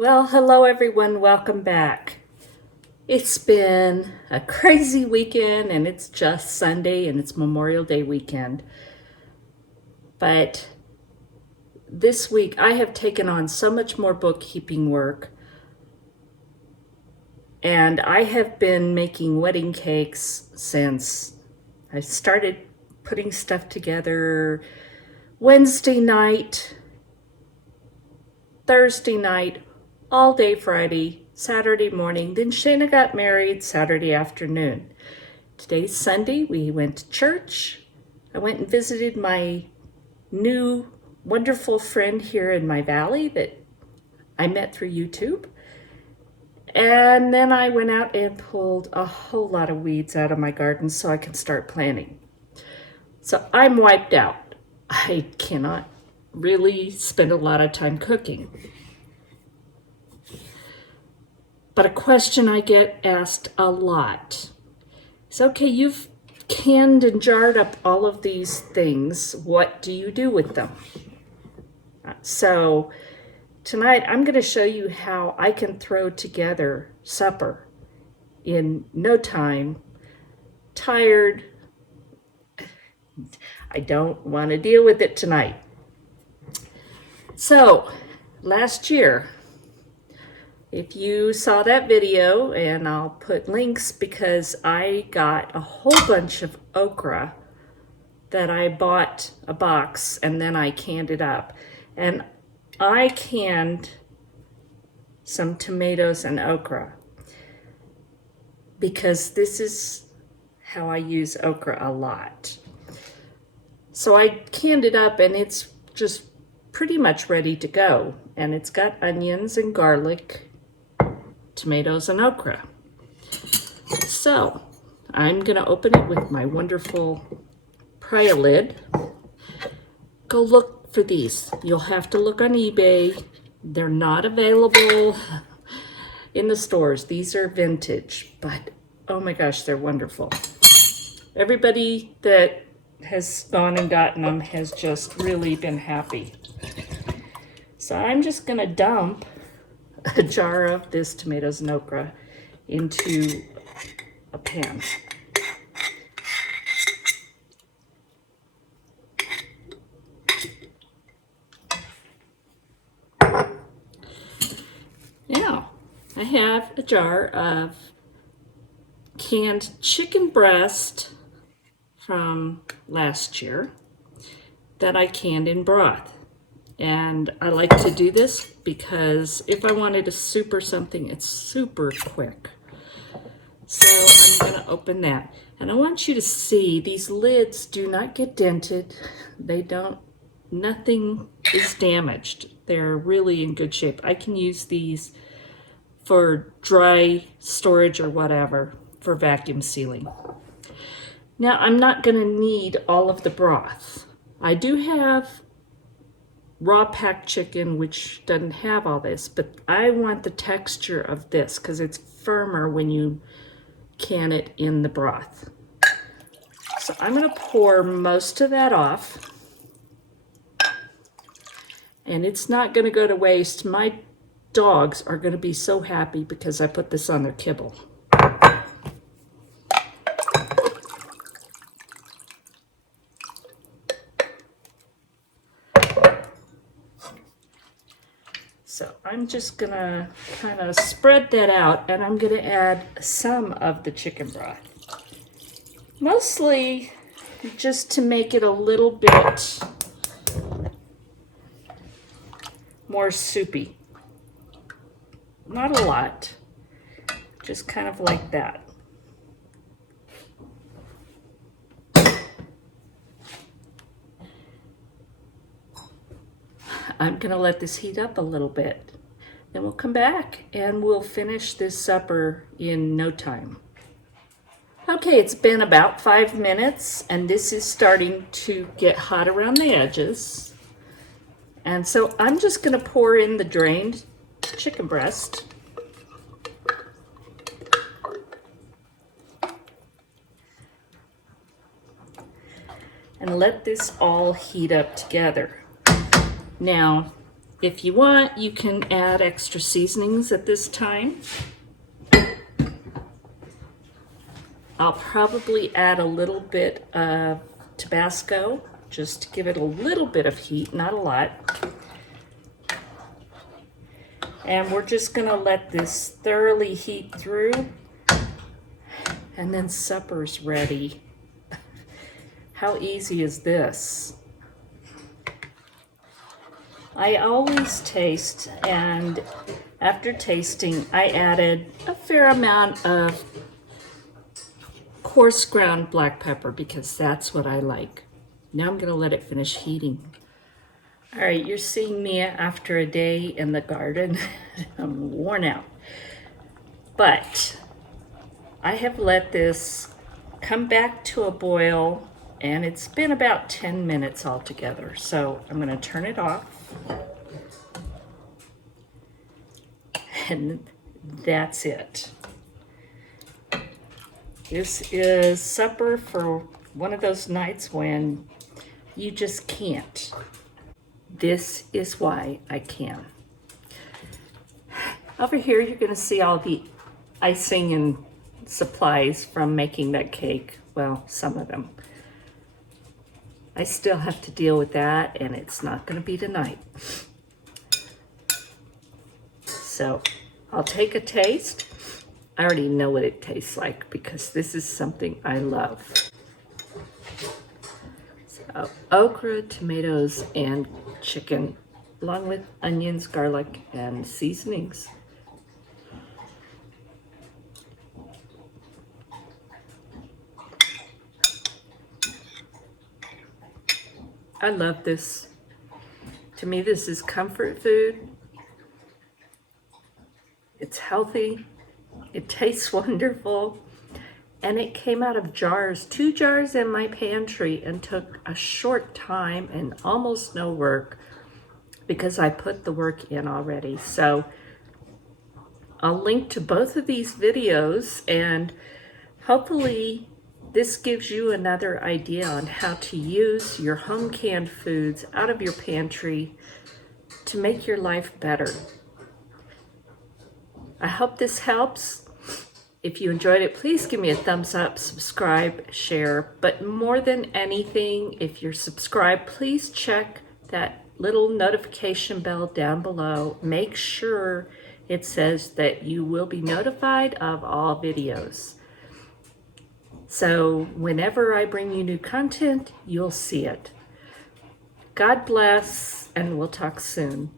Well, hello everyone, welcome back. It's been a crazy weekend and it's just Sunday and it's Memorial Day weekend. But this week I have taken on so much more bookkeeping work, and I have been making wedding cakes since I started putting stuff together Wednesday night, Thursday night, all day Friday, Saturday morning. Then Shana got married Saturday afternoon. Today's Sunday. We went to church. I went and visited my new wonderful friend here in my valley that I met through YouTube. And then I went out and pulled a whole lot of weeds out of my garden so I can start planting. So I'm wiped out. I cannot really spend a lot of time cooking. But a question I get asked a lot is, okay, you've canned and jarred up all of these things. What do you do with them? So tonight I'm going to show you how I can throw together supper in no time. Tired. I don't want to deal with it tonight. So last year, if you saw that video, and I'll put links because I got a whole bunch of okra that I bought a box and then I canned it up. And I canned some tomatoes and okra because this is how I use okra a lot. So I canned it up and it's just pretty much ready to go. And it's got onions and garlic, tomatoes and okra. So I'm going to open it with my wonderful pry lid. Go look for these. You'll have to look on eBay. They're not available in the stores. These are vintage, but oh my gosh, they're wonderful. Everybody that has gone and gotten them has just really been happy. So I'm just going to dump a jar of this tomatoes and okra into a pan. Now, I have a jar of canned chicken breast from last year that I canned in broth. And I like to do this because if I wanted a soup or something, it's super quick. So I'm going to open that. And I want you to see these lids do not get dented. Nothing is damaged. They're really in good shape. I can use these for dry storage or whatever for vacuum sealing. Now I'm not going to need all of the broth. I do have raw packed chicken, which doesn't have all this, but I want the texture of this because it's firmer when you can it in the broth. So I'm going to pour most of that off, and it's not going to go to waste. My dogs are going to be so happy because I put this on their kibble. So I'm just gonna kind of spread that out, and I'm gonna add some of the chicken broth. Mostly just to make it a little bit more soupy. Not a lot, just kind of like that. I'm going to let this heat up a little bit. Then we'll come back and we'll finish this supper in no time. Okay, it's been about 5 minutes and this is starting to get hot around the edges. And so I'm just going to pour in the drained chicken breast. And let this all heat up together. Now, If you want, you can add extra seasonings at this time. I'll probably add a little bit of tabasco just to give it a little bit of heat, not a lot. And we're just gonna let this thoroughly heat through, and then supper's ready. How easy is this? I always taste, and after tasting, I added a fair amount of coarse ground black pepper because that's what I like. Now I'm gonna let it finish heating. All right, you're seeing me after a day in the garden. I'm worn out. But I have let this come back to a boil, and it's been about 10 minutes altogether. So I'm gonna turn it off. And that's it. This is supper for one of those nights when you just can't. This is why I can. Over here, you're gonna see all the icing and supplies from making that cake. Well, some of them. I still have to deal with that, and it's not gonna be tonight. So I'll take a taste. I already know what it tastes like because this is something I love. So okra, tomatoes, and chicken, along with onions, garlic, and seasonings. I love this. To me, this is comfort food. It's healthy. It tastes wonderful. And it came out of jars, 2 jars in my pantry, and took a short time and almost no work because I put the work in already. So I'll link to both of these videos, and hopefully this gives you another idea on how to use your home canned foods out of your pantry to make your life better. I hope this helps. If you enjoyed it, please give me a thumbs up, subscribe, share. But more than anything, if you're subscribed, please check that little notification bell down below. Make sure it says that you will be notified of all videos. So whenever I bring you new content, you'll see it. God bless, and we'll talk soon.